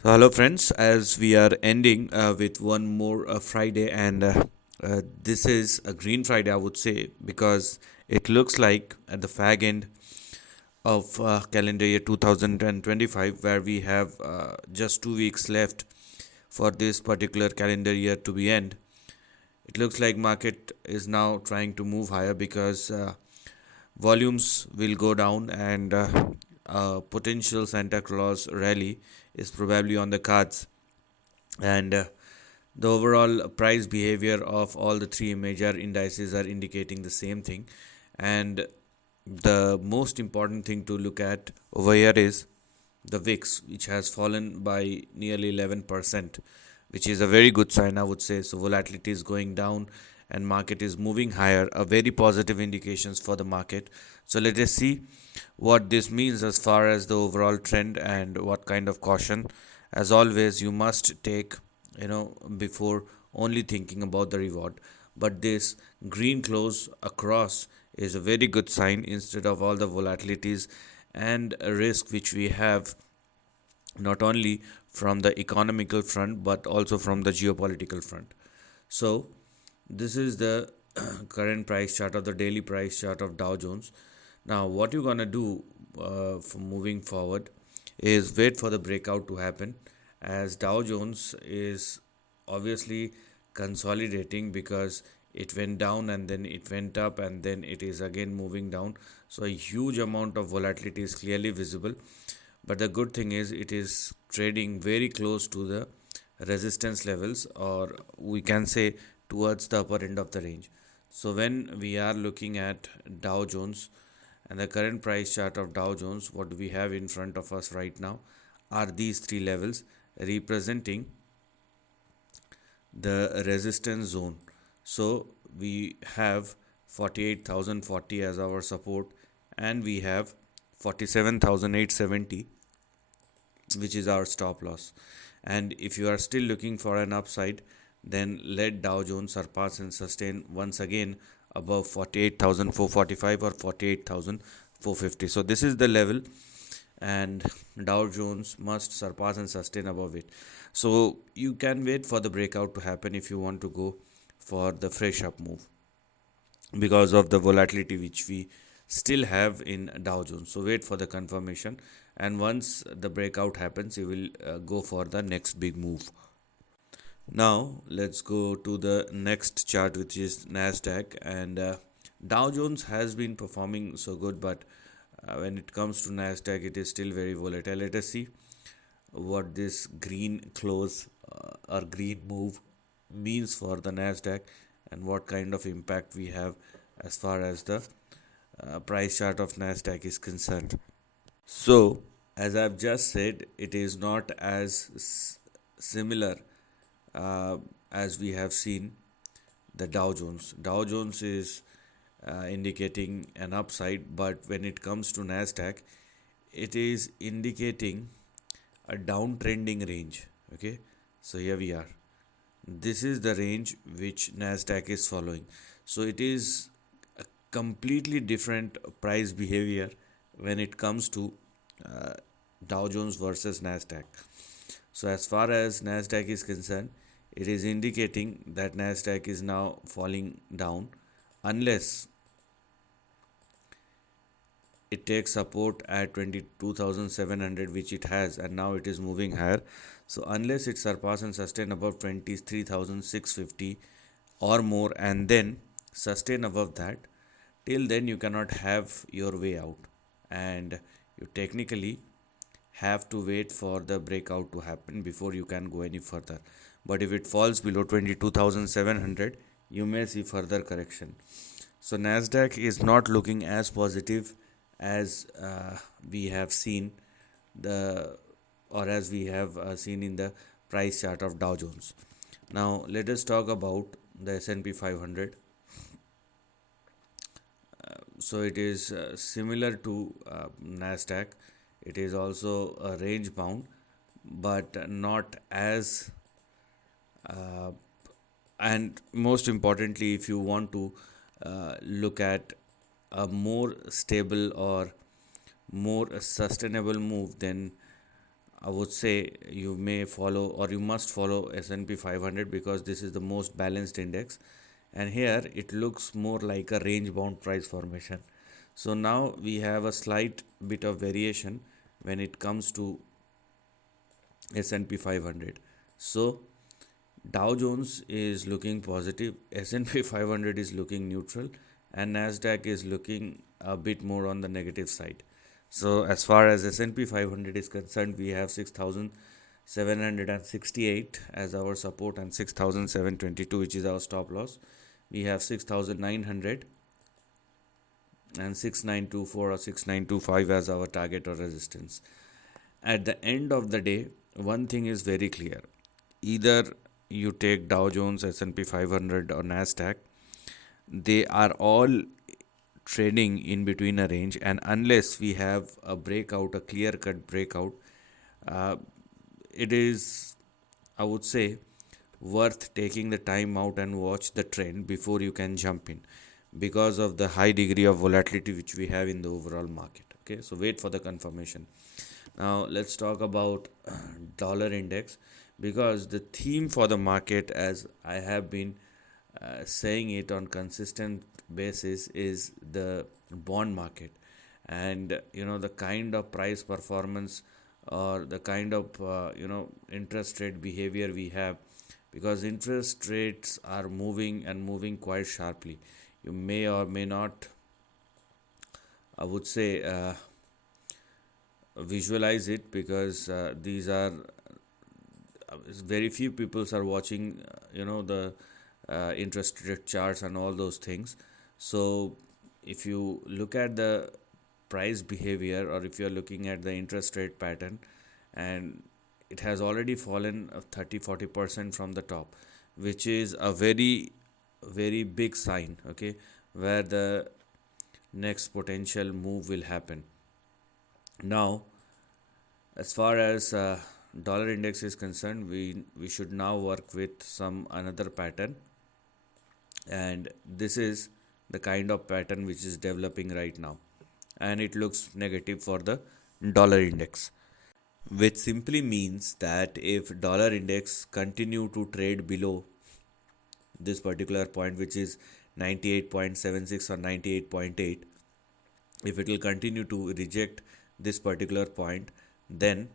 So, hello, friends. As we are ending with one more Friday, and this is a Green Friday, I would say, because it looks like at the fag end of calendar year 2025, where we have just 2 weeks left for this particular calendar year to be end. It looks like market is now trying to move higher because volumes will go down and potential Santa Claus rally is probably on the cards and the overall price behavior of all the three major indices are indicating the same thing. And the most important thing to look at over here is the VIX, which has fallen by nearly 11%, which is a very good sign, I would say. So volatility is going down and market is moving higher, a very positive indications for the market. So let us see what this means as far as the overall trend and what kind of caution. As always, you must take, before only thinking about the reward. But this green close across is a very good sign instead of all the volatilities and risk which we have, not only from the economical front but also from the geopolitical front. So this is the current price chart or the daily price chart of Dow Jones. Now what you're gonna do for moving forward is wait for the breakout to happen, as Dow Jones is obviously consolidating because it went down and then it went up and then it is again moving down. So a huge amount of volatility is clearly visible, but the good thing is it is trading very close to the resistance levels, or we can say towards the upper end of the range. So when we are looking at Dow Jones and the current price chart of Dow Jones, what we have in front of us right now are these three levels representing the resistance zone. So we have 48,040 as our support, and we have 47,870, which is our stop loss. And if you are still looking for an upside, then let Dow Jones surpass and sustain once again above 48,445 or 48,450. So this is the level, and Dow Jones must surpass and sustain above it. So you can wait for the breakout to happen if you want to go for the fresh up move, because of the volatility which we still have in Dow Jones. So wait for the confirmation, and once the breakout happens, you will go for the next big move. Now let's go to the next chart, which is Nasdaq, and Dow Jones has been performing so good, but when it comes to Nasdaq, it is still very volatile. Let us see what this green close or green move means for the Nasdaq and what kind of impact we have as far as the price chart of Nasdaq is concerned. So, as I've just said, it is not as similar as we have seen the Dow Jones. Dow Jones is indicating an upside, but when it comes to Nasdaq, it is indicating a downtrending range. Okay, so here we are. This is the range which Nasdaq is following. So it is a completely different price behavior when it comes to uh, Dow Jones versus Nasdaq. So as far as Nasdaq is concerned, it is indicating that Nasdaq is now falling down unless it takes support at 22,700, which it has, and now it is moving higher. So unless it surpasses and sustain above 23,650 or more and then sustain above that, till then you cannot have your way out, and you technically have to wait for the breakout to happen before you can go any further. But if it falls below 22,700, you may see further correction. So Nasdaq is not looking as positive as we have seen the or as we have seen in the price chart of Dow Jones. Now let us talk about the S&P 500. So it is similar to Nasdaq. It is also range bound, but not as and most importantly, if you want to look at a more stable or more sustainable move, then I would say you may follow or you must follow S&P 500 because this is the most balanced index, and here it looks more like a range bound price formation. So now we have a slight bit of variation when it comes to S&P 500. So Dow Jones is looking positive, S&P 500 is looking neutral, and Nasdaq is looking a bit more on the negative side. So as far as S&P 500 is concerned, we have 6,768 as our support and 6,722 which is our stop loss. We have 6,900 and 6,924 or 6,925 as our target or resistance. At the end of the day, one thing is very clear. Either you take Dow Jones, S&P 500 or Nasdaq, they are all trading in between a range, and unless we have a breakout, a clear cut breakout, uh, it is, I would say, worth taking the time out and watch the trend before you can jump in, because of the high degree of volatility which we have in the overall market. Okay, so wait for the confirmation. Now let's talk about dollar index, because the theme for the market, as I have been saying it on consistent basis, is the bond market. And the kind of price performance or the kind of interest rate behavior we have, because interest rates are moving and moving quite sharply. You may or may not, I would say, visualize it, because these are very few people are watching the interest rate charts and all those things. So if you look at the price behavior, or if you're looking at the interest rate pattern, and it has already fallen 30-40% from the top, which is a very very big sign, okay, where the next potential move will happen. Now, as far as dollar index is concerned, we should now work with some another pattern, and this is the kind of pattern which is developing right now, and it looks negative for the dollar index, which simply means that if dollar index continue to trade below this particular point, which is 98.76 or 98.8, if it will continue to reject this particular point, then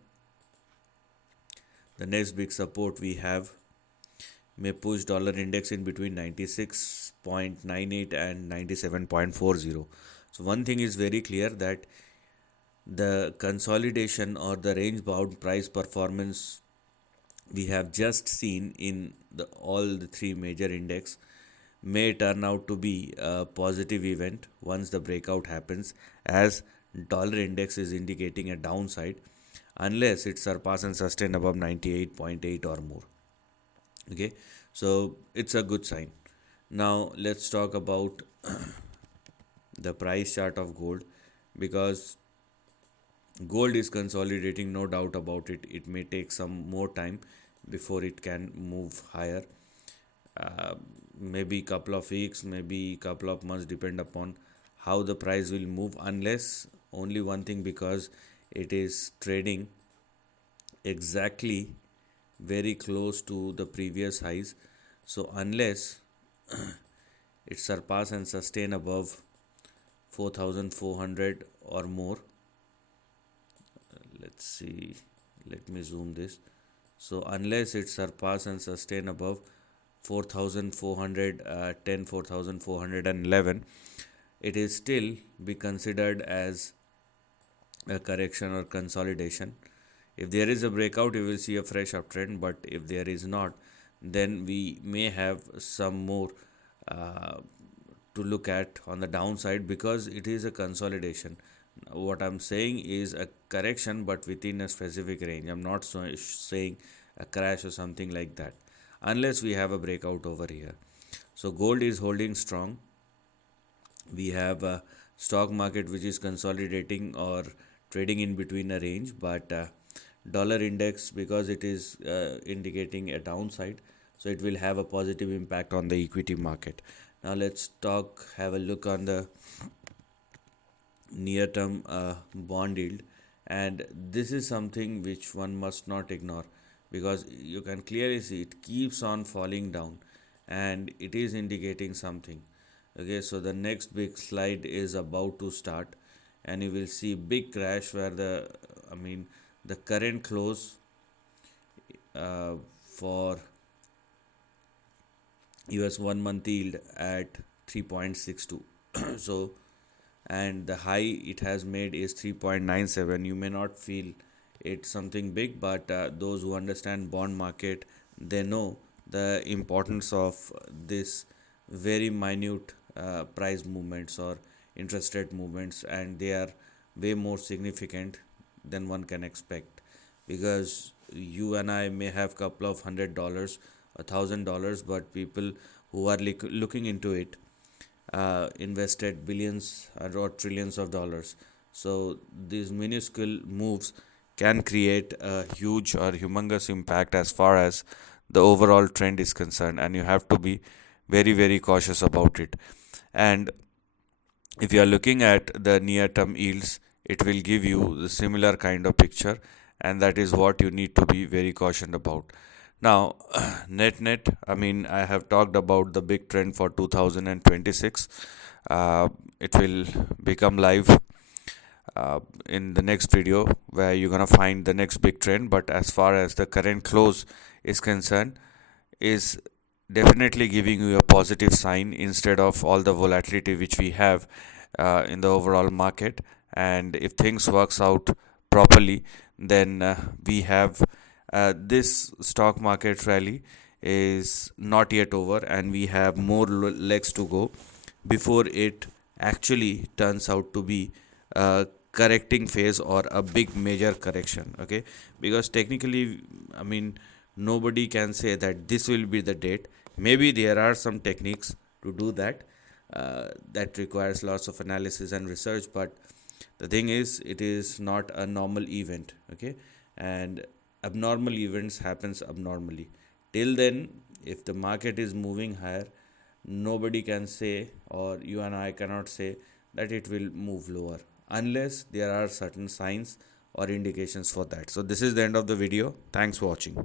the next big support we have may push dollar index in between 96.98 and 97.40. So one thing is very clear, that the consolidation or the range bound price performance we have just seen in all the three major index may turn out to be a positive event once the breakout happens, as dollar index is indicating a downside unless it surpass and sustain above 98.8 or more. Okay, so it's a good sign. Now let's talk about the price chart of gold, because gold is consolidating, no doubt about it. It may take some more time before it can move higher. Maybe couple of weeks, maybe couple of months, depend upon how the price will move, unless only one thing, because it is trading exactly very close to the previous highs. So unless it surpass and sustain above 4,400 or more, let's see, let me zoom this. So unless it surpass and sustain above 4,410, 4,411, it is still be considered as a correction or consolidation. If there is a breakout, you will see a fresh uptrend, but if there is not, then we may have some more to look at on the downside, because it is a consolidation. What I'm saying is a correction, but within a specific range. I'm not saying a crash or something like that, unless we have a breakout over here. So gold is holding strong. We have a stock market which is consolidating or trading in between a range, but dollar index, because it is indicating a downside, so it will have a positive impact on the equity market. Now let's have a look on the near term bond yield, and this is something which one must not ignore, because you can clearly see it keeps on falling down and it is indicating something. Okay, so the next big slide is about to start, and you will see big crash where the current close for US 1 month yield at 3.62. So, and the high it has made is 3.97. You may not feel it's something big, but those who understand bond market, they know the importance of this very minute price movements or interest rate movements, and they are way more significant than one can expect, because you and I may have couple of $100, $1,000, but people who are looking into it invested billions or trillions of dollars. So these minuscule moves can create a huge or humongous impact as far as the overall trend is concerned, and you have to be very, very cautious about it. And if you are looking at the near term yields, it will give you the similar kind of picture, and that is what you need to be very cautioned about. Now, net, I have talked about the big trend for 2026. It will become live in the next video where you're gonna find the next big trend. But as far as the current close is concerned, is definitely giving you a positive sign instead of all the volatility which we have in the overall market. And if things works out properly, then we have this stock market rally is not yet over, and we have more legs to go before it actually turns out to be a correcting phase or a big major correction. Okay, because technically, I mean, nobody can say that this will be the date. Maybe there are some techniques to do that, that requires lots of analysis and research, but the thing is it is not a normal event. Okay, and abnormal events happens abnormally. Till then, if the market is moving higher, nobody can say, or you and I cannot say that it will move lower unless there are certain signs or indications for that. So this is the end of the video. Thanks for watching.